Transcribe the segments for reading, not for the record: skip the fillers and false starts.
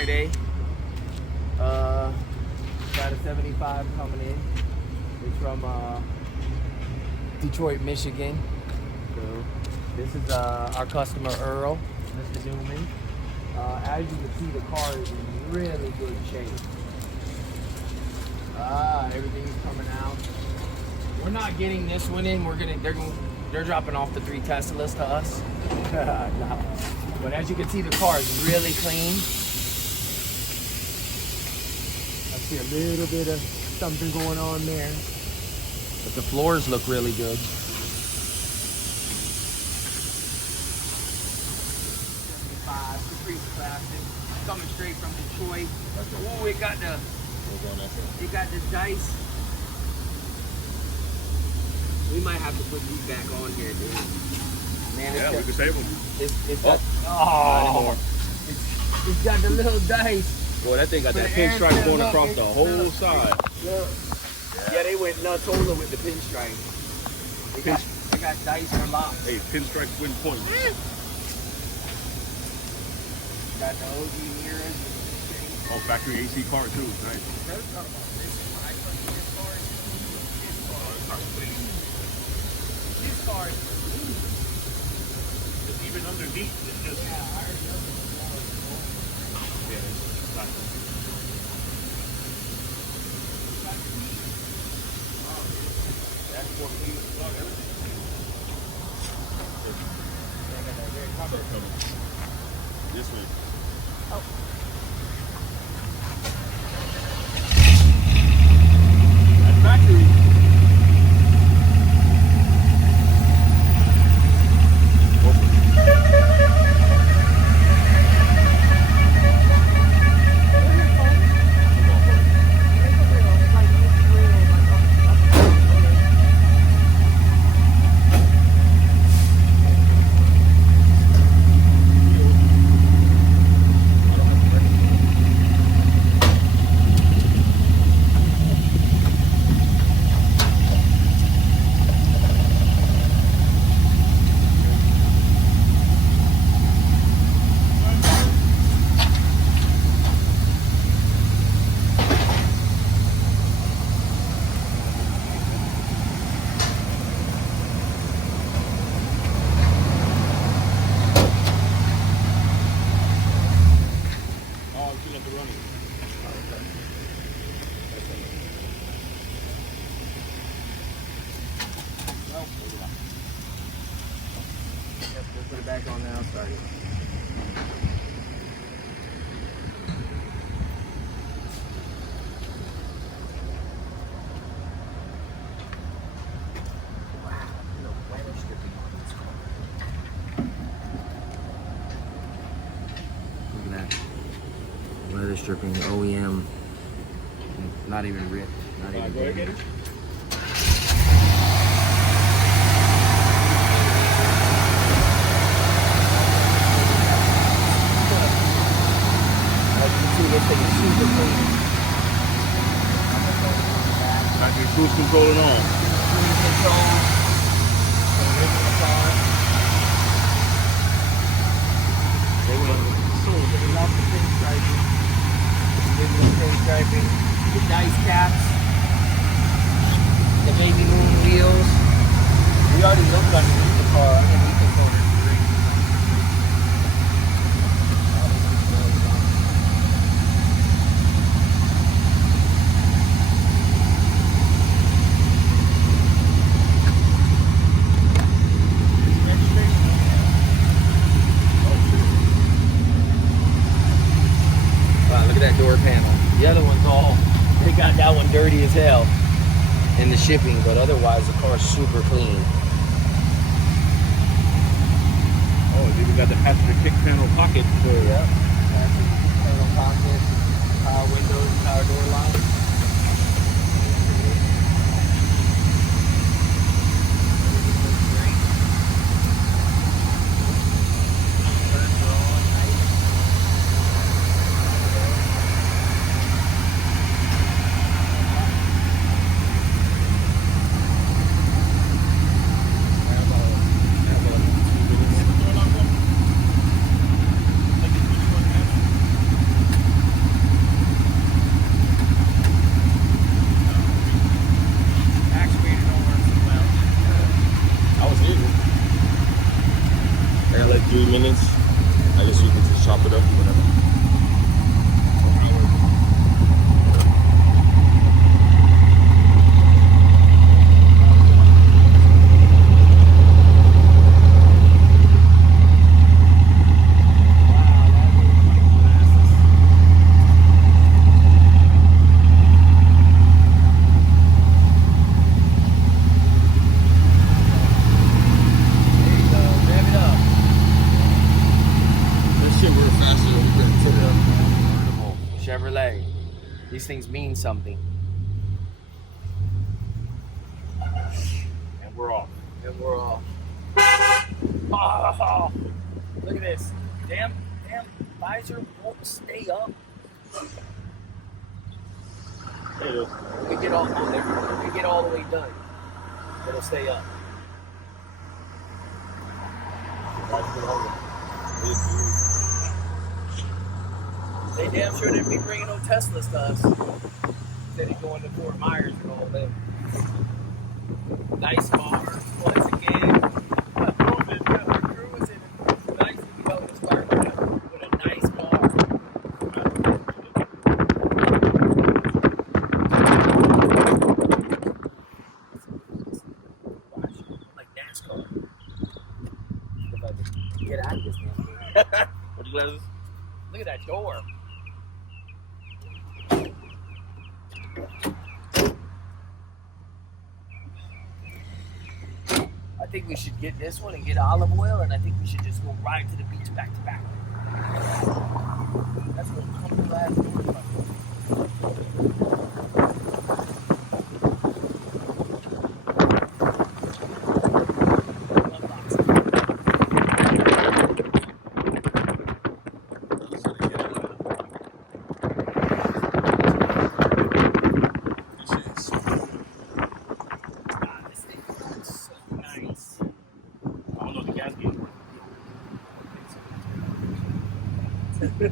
Friday. Got a 75 coming in. It's from Detroit, Michigan. So this is our customer Earl, Mr. Newman. As you can see, the car is in really good shape. Everything's coming out. We're not getting this one in. They're dropping off the 3 Teslas to us. No. But as you can see, the car is really clean. I see a little bit of something going on there. But the floors look really good. Caprice Classic, coming straight from Detroit. Oh, it got the dice. We might have to put these back on here, dude. Man, yeah, we can save them. It's got the little dice. Boy, that thing got that pinstripe going across the whole side. Yeah, they went nuts over with the pinstripe. They got dice for locks. Hey, pinstripes win points. Got the OG mirrors. Oh, factory AC car too. Nice. This car is just even underneath. It's just that's what we love everything. This way. Oh. That's factory. Put it back on now. Start it. Wow, no weather stripping on this car. Look at that. Weather stripping, OEM. Not even ripped. Not even ripped. This thing is super clean. Factory cruise control and all. Cruise control. They love the pinstriping. The pinstriping. The dice caps. The baby moon wheels. We already looked underneath the car. Underneath the car. That door panel. The other one's they got that one dirty as hell in the shipping, but otherwise the car's super clean. Oh, they even got the passenger kick panel pocket for passenger kick panel pocket, power windows, power door locks. 3 minutes. I guess you can just chop it up, whatever. Chevrolet. These things mean something. And we're off. And we're off. Oh, look at this. Damn visor won't stay up. There it is. We get all the way done. It'll stay up. They damn sure didn't be bringing no Teslas to us. Instead of going to Fort Myers and all that. Nice car. Once again. Cruising. Nice to be able to start with a nice car. Like NASCAR. Get out of this thing. What you guys? Look at that door. I think we should get this one and get olive oil, and I think we should just go right to the beach back to back. That's what comfortable ass doors like. You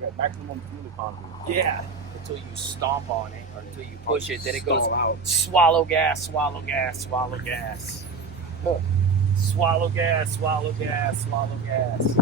got maximum fuel economy. Yeah, until you stomp on it or until you push it, then it goes out. swallow gas, swallow gas, swallow gas. Swallow gas, swallow gas, swallow gas.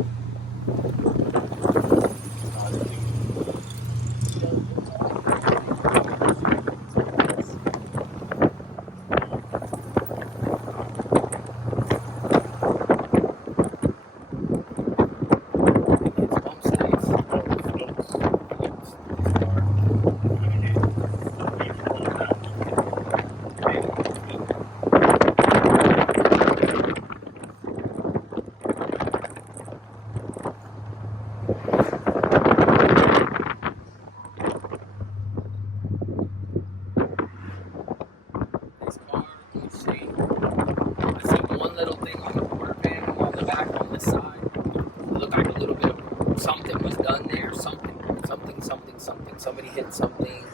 Somebody hit something.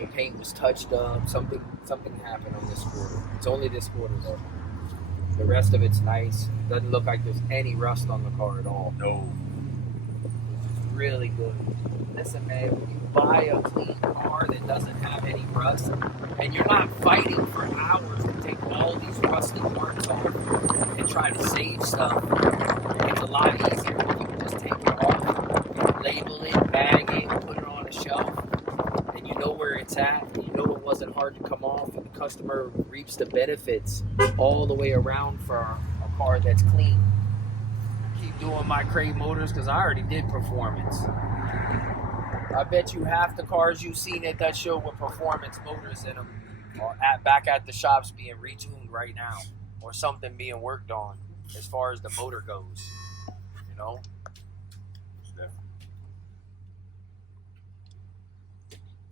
The paint was touched up. Something happened on this quarter. It's only this quarter though. The rest of it's nice. Doesn't look like there's any rust on the car at all. No. It's really good. Listen, man, when you buy a clean car that doesn't have any rust, and you're not fighting for hours to take all these rusty parts off and try to save stuff, it's a lot easier when you can just take it off, label it, bag it, put it on a shelf, and you know where it's at, and you know it wasn't hard to come off, and the customer reaps the benefits all the way around for a car that's clean. Keep doing my Crate Motors because I already did performance. I bet you half the cars you've seen at that show with performance motors in them are back at the shops being retuned right now, or something being worked on as far as the motor goes, you know?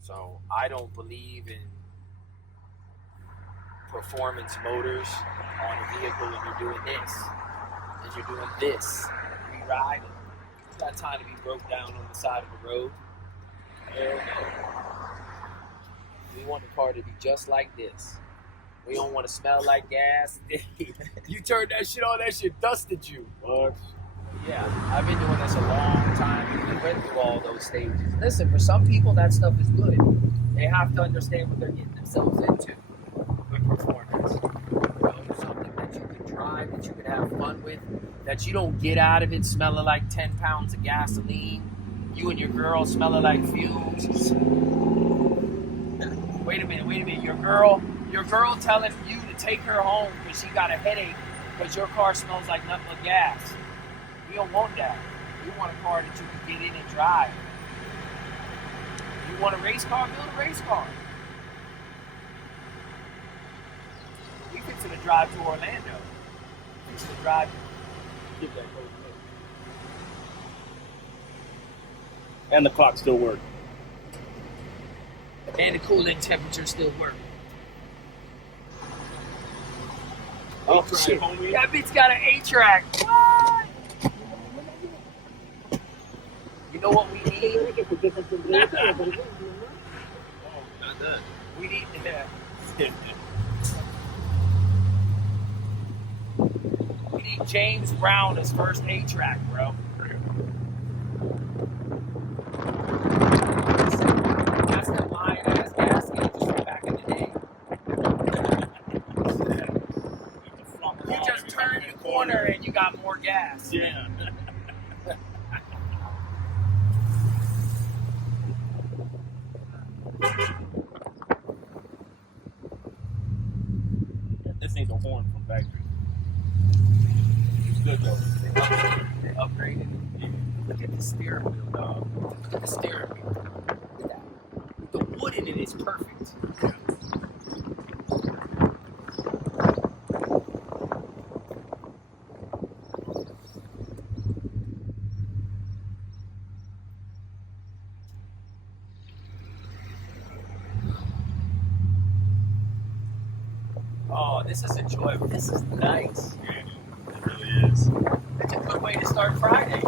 So I don't believe in performance motors on a vehicle when you're doing this, and you're doing this, re-riding. It's got time to be broke down on the side of the road. Hell no. We want the car to be just like this. We don't want to smell like gas. You turned that shit on, that shit dusted you. What? Yeah, I've been doing this a long time. We went through all those stages. Listen, for some people, that stuff is good. They have to understand what they're getting themselves into with performance. You know, some that you could have fun with, that you don't get out of it smelling like 10 pounds of gasoline, you and your girl smelling like fumes. Wait a minute, your girl telling you to take her home because she got a headache because your car smells like nothing but gas. We don't want that. We want a car that you can get in and drive. You want a race car? Build a race car. We get to the drive to Orlando. We get to the drive. Give that whole thing. And the clock still works. And the cooling temperature still work. Oh, Shit. homie. That bitch got an 8-track. What? You know what we need? Not done. We need we need James Brown as first 8-track, bro. That's the line ass gas gauges from back in the day. You just turn the corner and you got more gas. Yeah. This ain't the horn from factory. It's good though. They upgraded it. Look at the steering wheel, dog. Look at the steering wheel. Look at that. The wood in it is perfect. Oh, this is enjoyable. This is nice. Yeah, it really is. That's a good way to start Friday.